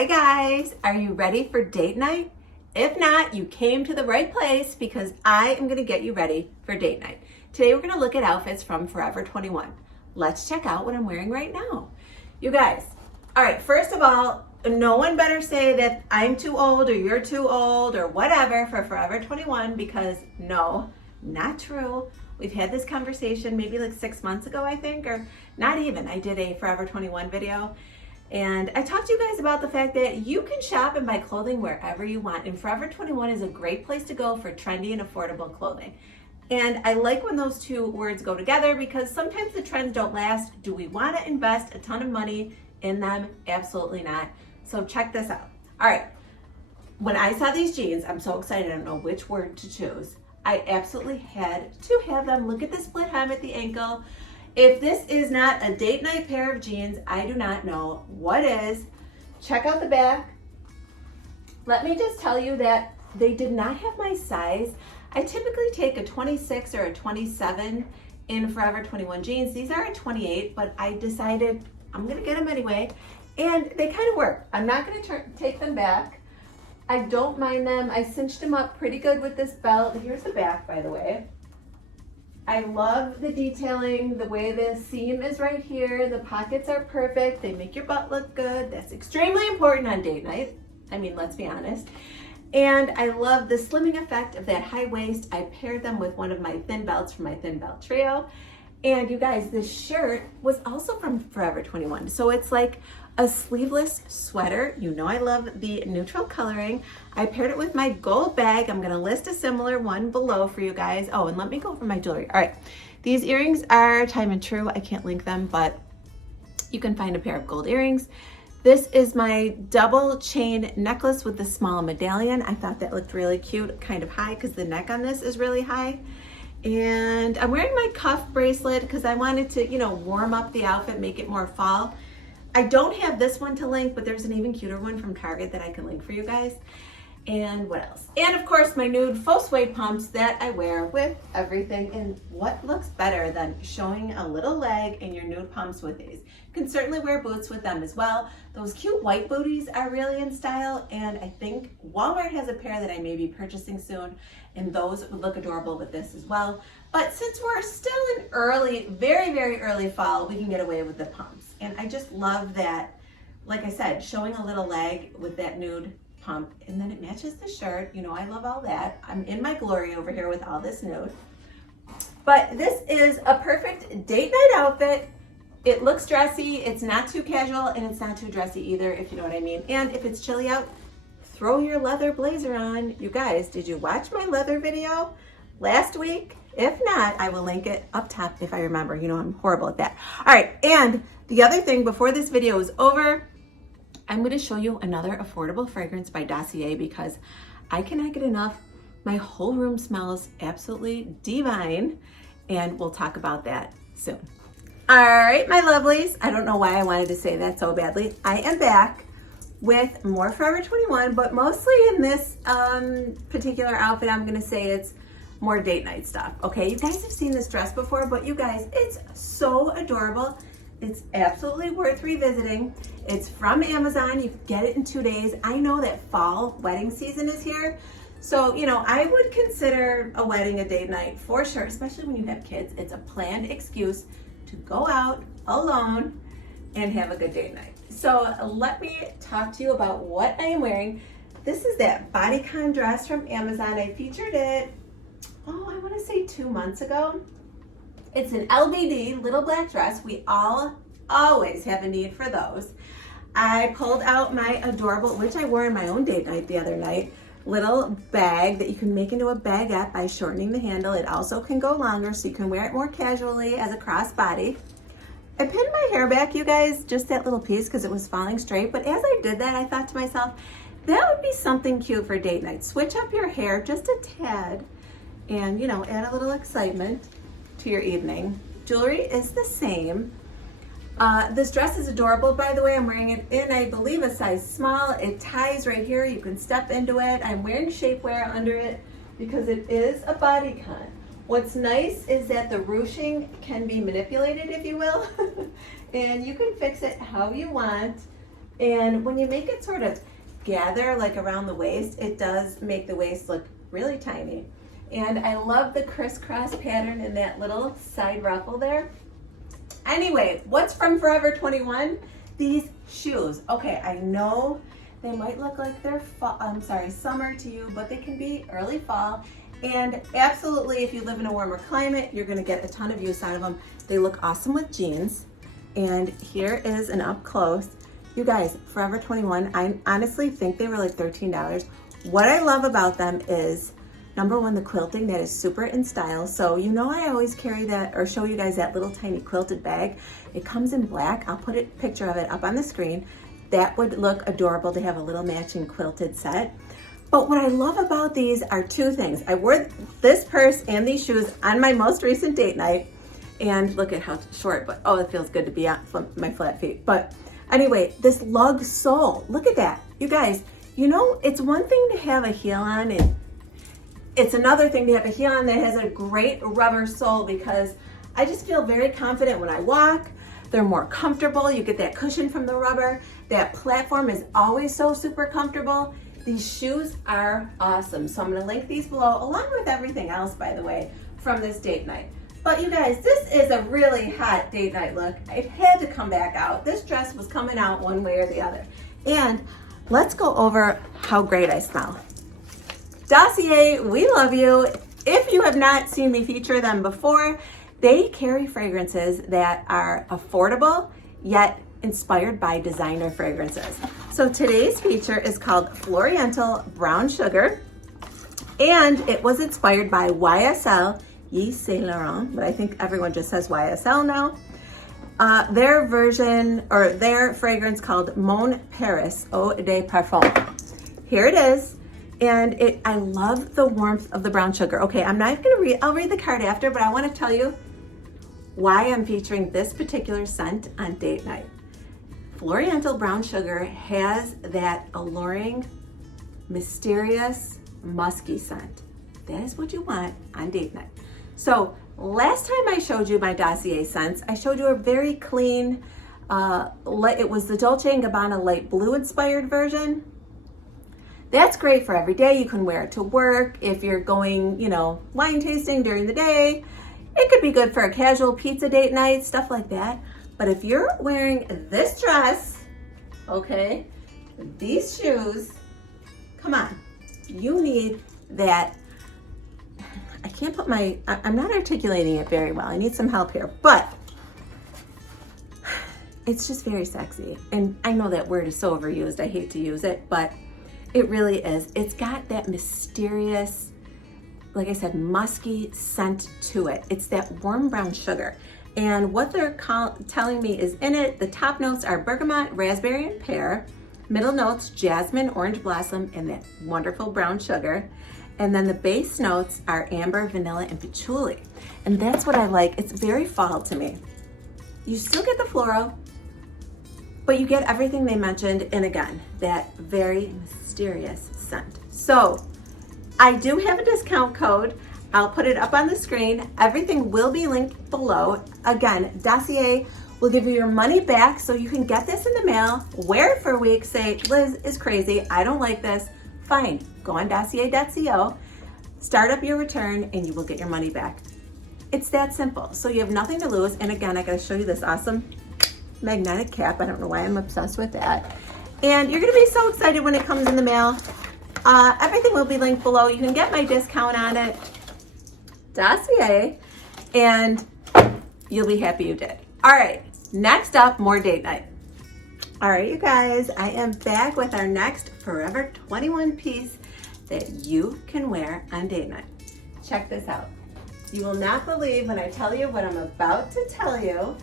Hi guys, are you ready for date night? If not, you came to the right place because I am gonna get you ready for date night. Today we're gonna look at outfits from Forever 21. Let's check out what I'm wearing right now. You guys, all right, first of all, no one better say that I'm too old or you're too old or whatever for Forever 21 because no, not true. We've had this conversation maybe like 6 months ago, I think, or not even. I did a Forever 21 video. And I talked to you guys about the fact that you can shop and buy clothing wherever you want. And Forever 21 is a great place to go for trendy and affordable clothing. And I like when those two words go together because sometimes the trends don't last. Do we want to invest a ton of money in them? Absolutely not. So check this out. All right. When I saw these jeans, I'm so excited. I don't know which word to choose. I absolutely had to have them. Look at the split hem at the ankle. If this is not a date night pair of jeans, I do not know what is. Check out the back. Let me just tell you that they did not have my size. I typically take a 26 or a 27 in Forever 21 jeans. These are a 28, but I decided I'm gonna get them anyway. And they kind of work. I'm not gonna take them back. I don't mind them. I cinched them up pretty good with this belt. Here's the back, by the way. I love the detailing, the way the seam is right here. The pockets are perfect. They make your butt look good. That's extremely important on date night. I mean, let's be honest. And I love the slimming effect of that high waist. I paired them with one of my thin belts from my thin belt trio. And you guys, this shirt was also from Forever 21. So it's like a sleeveless sweater. You know I love the neutral coloring. I paired it with my gold bag. I'm gonna list a similar one below for you guys. Oh, and let me go over my jewelry. All right, these earrings are time and true. I can't link them, but you can find a pair of gold earrings. This is my double chain necklace with the small medallion. I thought that looked really cute, kind of high because the neck on this is really high. And I'm wearing my cuff bracelet because I wanted to, you know, warm up the outfit, make it more fall. I don't have this one to link, but there's an even cuter one from Target that I can link for you guys. And what else? And of course, my Nude Faux Suede pumps that I wear with everything. And what looks better than showing a little leg in your nude pumps with these? You can certainly wear boots with them as well. Those cute white booties are really in style. And I think Walmart has a pair that I may be purchasing soon. And those would look adorable with this as well. But since we're still in early, very, very early fall, we can get away with the pumps. And I just love that, like I said, showing a little leg with that nude pump, and then it matches the shirt. You know, I love all that. I'm in my glory over here with all this nude. But this is a perfect date night outfit. It looks dressy, it's not too casual, and it's not too dressy either, if you know what I mean. And if it's chilly out, throw your leather blazer on. You guys, did you watch my leather video last week? If not, I will link it up top if I remember. You know, I'm horrible at that. All right, and the other thing before this video is over, I'm going to show you another affordable fragrance by Dossier because I cannot get enough. My whole room smells absolutely divine, and we'll talk about that soon. All right, my lovelies. I don't know why I wanted to say that so badly. I am back with more Forever 21, but mostly in this particular outfit, I'm going to say it's more date night stuff. Okay, you guys have seen this dress before, but you guys, it's so adorable. It's absolutely worth revisiting. It's from Amazon. You can get it in 2 days. I know that fall wedding season is here. So, you know, I would consider a wedding a date night for sure, especially when you have kids. It's a planned excuse to go out alone and have a good date night. So let me talk to you about what I am wearing. This is that bodycon dress from Amazon. I featured it, I want to say 2 months ago. It's an LBD, little black dress. We always have a need for those. I pulled out my adorable, which I wore in my own date night the other night, little bag that you can make into a bagette by shortening the handle. It also can go longer so you can wear it more casually as a crossbody. I pinned my hair back, you guys, just that little piece because it was falling straight. But as I did that, I thought to myself, that would be something cute for date night. Switch up your hair just a tad and, you know, add a little excitement to your evening. Jewelry is the same. This dress is adorable, by the way. I'm wearing it in, I believe, a size small. It ties right here. You can step into it. I'm wearing shapewear under it because it is a bodycon. What's nice is that the ruching can be manipulated, if you will, and you can fix it how you want. And when you make it sort of gather like around the waist, it does make the waist look really tiny. And I love the crisscross pattern in that little side ruffle there. Anyway, what's from Forever 21? These shoes. Okay, I know they might look like they're summer to you, but they can be early fall. And absolutely, if you live in a warmer climate, you're gonna get a ton of use out of them. They look awesome with jeans. And here is an up close. You guys, Forever 21, I honestly think they were like $13. What I love about them is, number one, the quilting, that is super in style. So you know I always carry that or show you guys that little tiny quilted bag. It comes in black. I'll put a picture of it up on the screen. That would look adorable to have a little matching quilted set. But what I love about these are two things. I wore this purse and these shoes on my most recent date night. And look at how short, but oh, it feels good to be on my flat feet. But anyway, this lug sole, look at that. You guys, you know, it's one thing to have a heel on, and it's another thing to have a heel on that has a great rubber sole, because I just feel very confident when I walk. They're more comfortable. You get that cushion from the rubber. That platform is always so super comfortable. These shoes are awesome. So I'm gonna link these below, along with everything else, by the way, from this date night. But you guys, this is a really hot date night look. It had to come back out. This dress was coming out one way or the other. And let's go over how great I smell. Dossier, we love you. If you have not seen me feature them before, they carry fragrances that are affordable, yet inspired by designer fragrances. So today's feature is called Floriental Brown Sugar, and it was inspired by YSL, Yves Saint Laurent, but I think everyone just says YSL now. Their version, or their fragrance called Mon Paris Eau de Parfum. Here it is. And I love the warmth of the brown sugar. Okay, I'm not gonna read, I'll read the card after, but I wanna tell you why I'm featuring this particular scent on date night. Floriental Brown Sugar has that alluring, mysterious, musky scent. That is what you want on date night. So last time I showed you my Dossier scents, I showed you a very clean, it was the Dolce & Gabbana light blue inspired version. That's great for every day. You can wear it to work. If you're going, you know, wine tasting during the day, it could be good for a casual pizza date night, stuff like that. But if you're wearing this dress, okay, these shoes, come on, you need that. I can't put I'm not articulating it very well. I need some help here, but it's just very sexy. And I know that word is so overused. I hate to use it, but it really is. It's got that mysterious, like I said, musky scent to it. It's that warm brown sugar. And what they're telling me is in it, the top notes are bergamot, raspberry, and pear. Middle notes, jasmine, orange blossom, and that wonderful brown sugar. And then the base notes are amber, vanilla, and patchouli. And that's what I like. It's very fall to me. You still get the floral, but you get everything they mentioned, and again, that very mysterious scent. So I do have a discount code. I'll put it up on the screen. Everything will be linked below. Again, Dossier will give you your money back, so you can get this in the mail, wear it for a week, say, Liz is crazy, I don't like this. Fine, go on dossier.co, start up your return, and you will get your money back. It's that simple. So you have nothing to lose. And again, I gotta show you this awesome magnetic cap. I don't know why I'm obsessed with that. And you're gonna be so excited when it comes in the mail. Everything will be linked below. You can get my discount on it, Dossier, and you'll be happy you did. All right, next up, more date night. All right, you guys, I am back with our next Forever 21 piece that you can wear on date night. Check this out. You will not believe when I tell you what I'm about to tell you.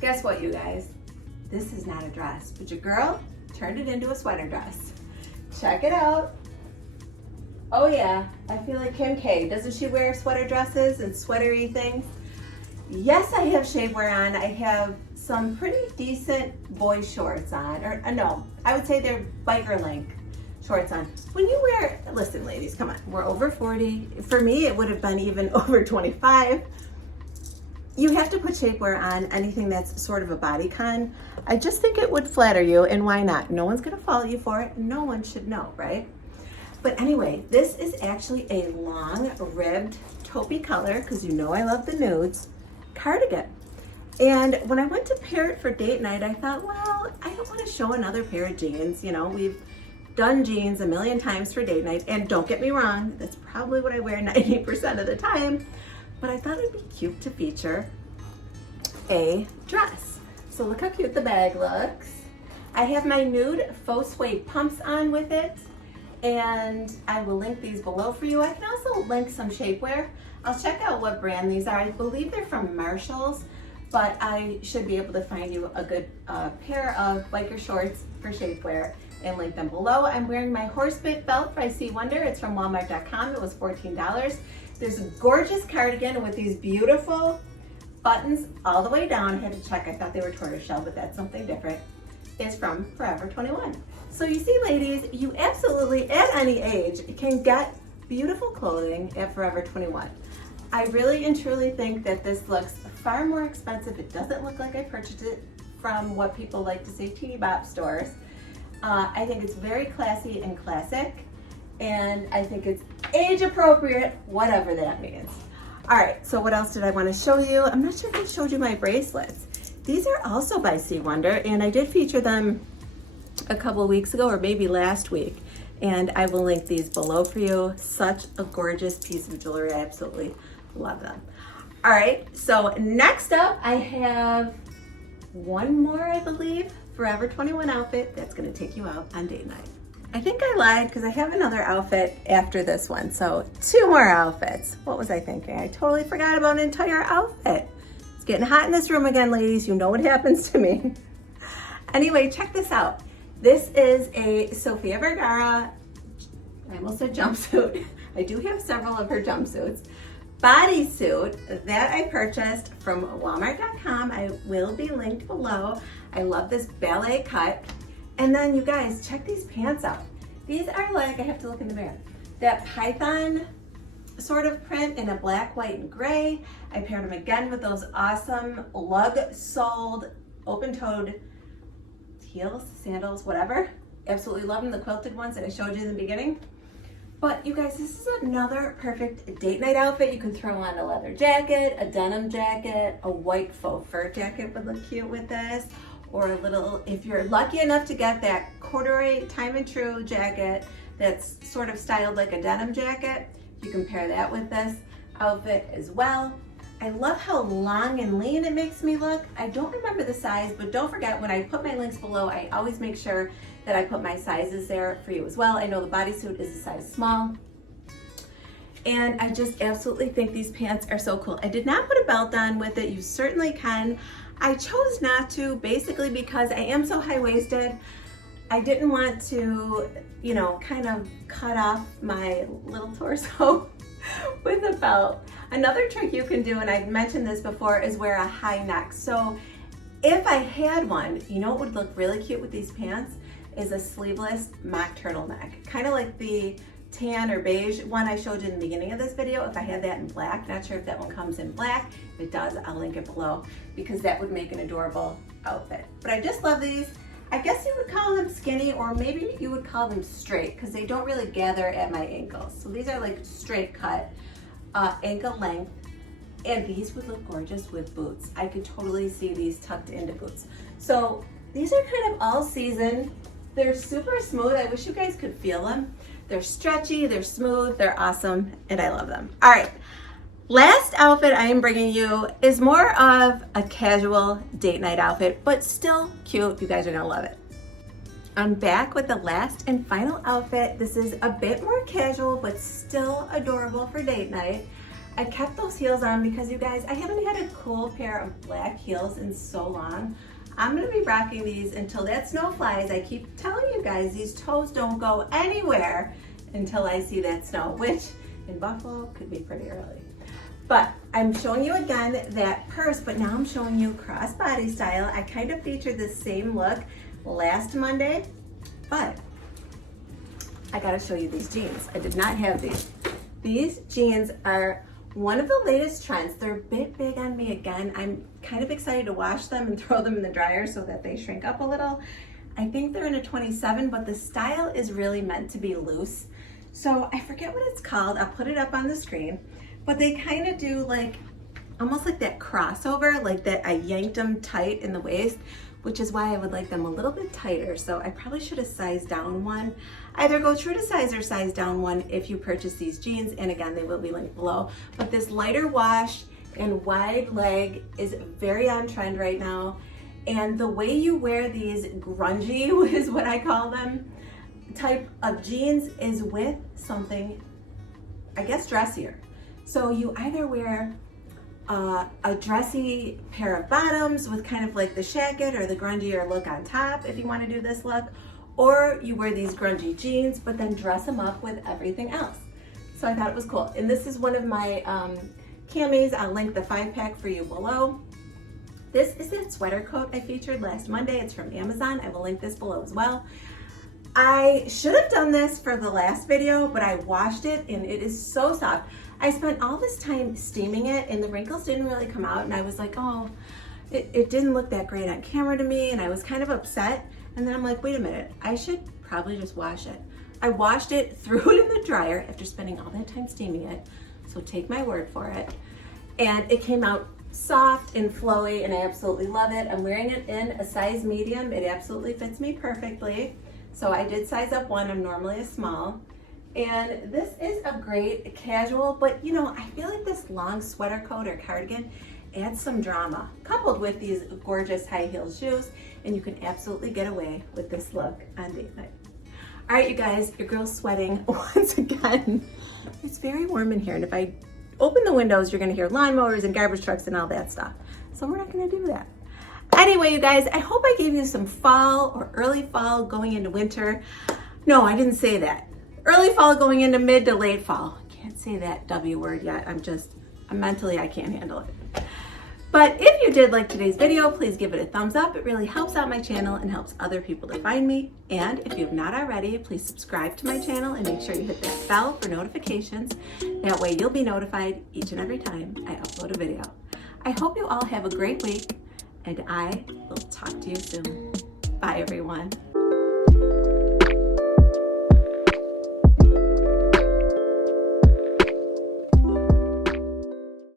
Guess what, you guys? This is not a dress, but your girl turned it into a sweater dress. Check it out. Oh yeah, I feel like Kim K. Doesn't she wear sweater dresses and sweatery things? Yes, I have shapewear on. I have some pretty decent boy shorts on, or no, I would say they're biker length shorts on. When you wear, listen ladies, come on, we're over 40. For me, it would have been even over 25. you have to put shapewear on anything that's sort of a bodycon. I just think it would flatter you, and why not? No one's gonna fault you for it. No one should know, right? But anyway, this is actually a long ribbed taupey color, because you know I love the nudes, cardigan. And when I went to pair it for date night, I thought, well, I don't want to show another pair of jeans. You know, we've done jeans a million times for date night, and don't get me wrong, that's probably what I wear 90% of the time, but I thought it'd be cute to feature a dress. So look how cute the bag looks. I have my Nude Faux Suede pumps on with it, and I will link these below for you. I can also link some shapewear. I'll check out what brand these are. I believe they're from Marshall's, but I should be able to find you a good pair of biker shorts for shapewear and link them below. I'm wearing my horsebit belt by C Wonder. It's from Walmart.com. It was $14. There's a gorgeous cardigan with these beautiful buttons all the way down. I had to check. I thought they were tortoiseshell, but that's something different. It's from Forever 21. So you see, ladies, you absolutely, at any age, can get beautiful clothing at Forever 21. I really and truly think that this looks far more expensive. It doesn't look like I purchased it from what people like to say teeny bop stores. I think it's very classy and classic, and I think it's age appropriate, whatever that means. All right, so what else did I want to show you? I'm not sure if I showed you my bracelets. These are also by C Wonder, and I did feature them a couple weeks ago, or maybe last week, and I will link these below for you. Such a gorgeous piece of jewelry. I absolutely love them. All right, so next up I have one more, I believe, Forever 21 outfit that's gonna take you out on date night. I think I lied, because I have another outfit after this one, so 2 more outfits. What was I thinking? I totally forgot about an entire outfit. It's getting hot in this room again, ladies. You know what happens to me. Anyway, check this out. This is a Sofia Vergara, I almost said jumpsuit. I do have several of her jumpsuits. Bodysuit that I purchased from Walmart.com. I will be linked below. I love this ballet cut. And then you guys, check these pants out. These are like, I have to look in the mirror, that python sort of print in a black, white, and gray. I paired them again with those awesome lug-soled, open-toed heels, sandals, whatever. Absolutely love them, the quilted ones that I showed you in the beginning. But you guys, this is another perfect date night outfit. You can throw on a leather jacket, a denim jacket, a white faux fur jacket would look cute with this, or a little, if you're lucky enough to get that corduroy time and true jacket that's sort of styled like a denim jacket, you can pair that with this outfit as well. I love how long and lean it makes me look. I don't remember the size, but don't forget, when I put my links below, I always make sure that I put my sizes there for you as well. I know the bodysuit is a size small. And I just absolutely think these pants are so cool. I did not put a belt on with it. You certainly can. I chose not to, basically because I am so high-waisted. I didn't want to, you know, kind of cut off my little torso with a belt. Another trick you can do, and I've mentioned this before, is wear a high neck. So if I had one, you know what would look really cute with these pants is a sleeveless mock turtleneck. Kind of like the tan or beige one I showed you in the beginning of this video. If I had that in black, not sure if that one comes in black. If it does, I'll link it below, because that would make an adorable outfit. But I just love these. I guess you would call them skinny, or maybe you would call them straight, because they don't really gather at my ankles. So these are like straight cut, ankle length, and these would look gorgeous with boots. I could totally see these tucked into boots. So these are kind of all season. They're super smooth. I wish you guys could feel them. They're stretchy, they're smooth, they're awesome, and I love them. All right, last outfit I am bringing you is more of a casual date night outfit, but still cute. You guys are gonna love it. I'm back with the last and final outfit. This is a bit more casual, but still adorable for date night. I kept those heels on because, you guys, I haven't had a cool pair of black heels in so long. I'm gonna be rocking these until that snow flies. I keep telling you guys, these toes don't go anywhere until I see that snow, which in Buffalo could be pretty early. But I'm showing you again that purse, but now I'm showing you crossbody style. I kind of featured the same look last Monday, but I gotta show you these jeans. I did not have these. These jeans are one of the latest trends. They're a bit big on me again. I'm kind of excited to wash them and throw them in the dryer so that they shrink up a little. I think they're in a 27, but the style is really meant to be loose. So I forget what it's called. I'll put it up on the screen, but they kind of do like, almost like that crossover, like that I yanked them tight in the waist, which is why I would like them a little bit tighter. So I probably should have sized down one. Either go true to size or size down one if you purchase these jeans. And again, they will be linked below. But this lighter wash and wide leg is very on trend right now. And the way you wear these grungy is what I call them, type of jeans is with something, I guess, dressier. So you either wear a dressy pair of bottoms with kind of like the shacket or the grungier look on top if you want to do this look, or you wear these grungy jeans but then dress them up with everything else. So I thought it was cool. And this is one of my camis. I'll link the 5-pack for you below. This is that sweater coat I featured last Monday. It's from Amazon. I will link this below as well. I should have done this for the last video, but I washed it and it is so soft. I spent all this time steaming it and the wrinkles didn't really come out, and I was like, oh, it didn't look that great on camera to me, and I was kind of upset. And then I'm like, wait a minute, I should probably just wash it. I washed it, threw it in the dryer after spending all that time steaming it, so take my word for it. And it came out soft and flowy, and I absolutely love it. I'm wearing it in a size medium. It absolutely fits me perfectly. So I did size up one. I'm normally a small. And this is a great casual, but you know, I feel like this long sweater coat or cardigan adds some drama, coupled with these gorgeous high heel shoes, and you can absolutely get away with this look on date night. All right, you guys, your girl's sweating once again. It's very warm in here, and if I open the windows, you're gonna hear lawnmowers and garbage trucks and all that stuff. So we're not gonna do that. Anyway, you guys, I hope I gave you some fall or early fall going into winter. No, I didn't say that. Early fall going into mid to late fall. I can't say that W word yet. Mentally, I can't handle it. But if you did like today's video, please give it a thumbs up. It really helps out my channel and helps other people to find me. And if you've not already, please subscribe to my channel and make sure you hit that bell for notifications. That way you'll be notified each and every time I upload a video. I hope you all have a great week, and I will talk to you soon. Bye, everyone.